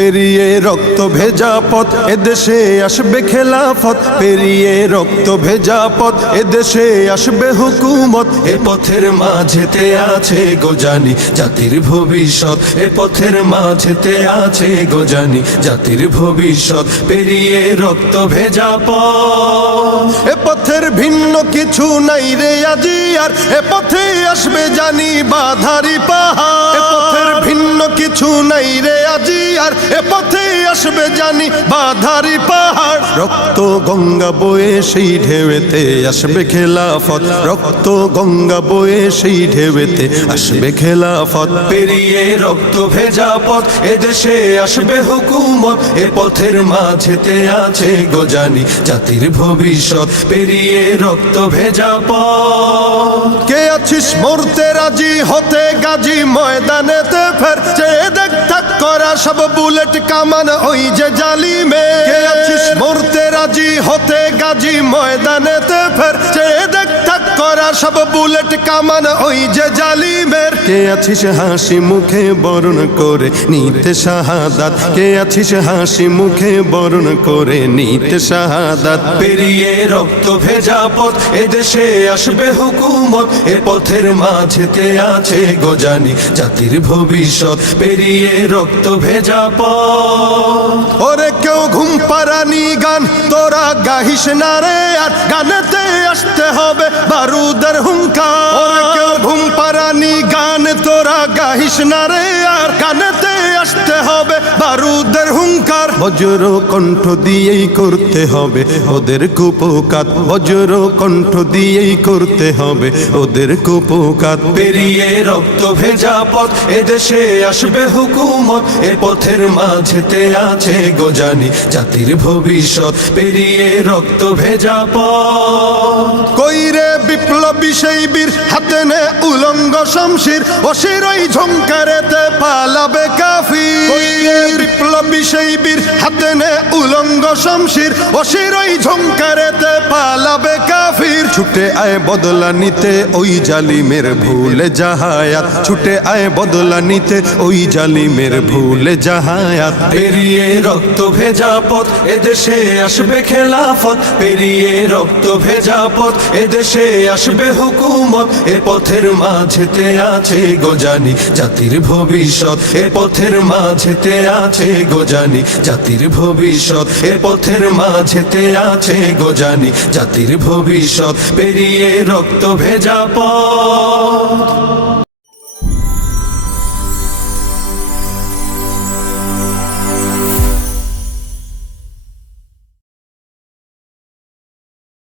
পেরিয়ে রক্ত ভেজা পথ এদেশে আসবে খেলাফত, পেরিয়ে রক্ত ভেজা পথ এদেশে আসবে হুকুমত। এ পথের মাঝেতে আছে গোজানি জাতির ভবিষ্যৎ, এ পথের মাঝেতে আছে গোজানি জাতির ভবিষ্যৎ। পেরিয়ে রক্ত ভেজা পথ, এ পথের ভিন্ন কিছু নাই রে আজি আর, এ পথে আসবে জানি বাধারি পাহাড়। এ পথের ভিন্ন কিছু নাই রে আজি আর, এ পথে আসবে জানি বাধারি পাহাড়। রক্ত গঙ্গা বয়ে সেই ঢেউতে আসবে খেলাফত, রক্ত গঙ্গা বয়ে সেই ঢেউতে আসবে খেলাফত। পেরিয়ে রক্ত ভেজা পথ এদেশে আসবে হুকুমত, এ পথের মাঝেতে আছে গোজানি জাতির ভবিষ্যৎ। পেরিয়ে রক্ত ভেজা পথ, কে আছিস মরতে রাজি হতে গাজী ময়দানেতে ফের, চেয়ে দেখ থাক করা সব বুলেট কামান ওই যে জালিমে। কে আছিস মরতে রাজি হতে গাজী ময়দানেতে ফের, চেয়ে দেখ থাক করা সব বুলেট কামান ওই যে জালিমের। কে আছিস হাসি মুখে বরণ করে নিতে শাহাদাত, কে আছিস হাসি মুখে বরণ করে নিতে শাহাদাত। পেরিয়ে রক্ত ভেজা পথ এদেশে আসবে হুকুমত, এ পথের মাঝেতে আছে গোজানি জাতির ভবিষ্যৎ। পেরিয়ে রক্ত ভেজা পথ, ওরে কেউ ঘুম পাড়ানি গান তোরা গাহিস না রে আর, গানেতে আসতে হবে বারুদের হুঙ্কার। ওরে কেউ ঘুম পাড়ানি গান তোরা গাহিস না রে আর, গানেতে আসতে হবে বারুদের হুঙ্কার। বজ্র কণ্ঠ দিয়েই করতে হবে ওদের কুপকাত, বজ্র কণ্ঠ দিয়েই করতে হবে ওদের কুপকাত। পেরিয়ে রক্ত ভেজা পথ এদেশে আসবে হুকুমত, এ পথের মাঝেতে আছে গোজানি জাতির ভবিষ্যৎ। পেরিয়ে রক্ত ভেজা পথ, কইরে বিপ্লবী সেই বীর হাতে নে উলঙ্গ শমশির, অশিরই ঝংকারেতে পালাবে কাফির। কইরে বিপ্লবী সেই বীর হাতে নে উলঙ্গ শমশির, অশিরই ঝংকারেতে পালাবে কাফির। ছুটে আয় বদলা নিতে ওই জালিমের ভুলে জাহায়াত, ছুটে আয় বদলা নিতে ওই জালিমের ভুলে জাহায়াত। পেরিয়ে রক্ত ভেজা পথ এদেশে আসবে খেলাফত, পেরিয়ে রক্ত ভেজা পথ এদেশে আসবে হুকুমত, এ পথের মাঝেতে আছে গোজানি জাতির ভবিষ্যৎ। এ পথের মাঝেতে আছে গোজানি জাতির ভবিষ্যৎ, এ পথের মাঝেতে আছে গোজানি জাতির ভবিষ্যৎ। পেরিয়ে রক্ত ভেজা পথ।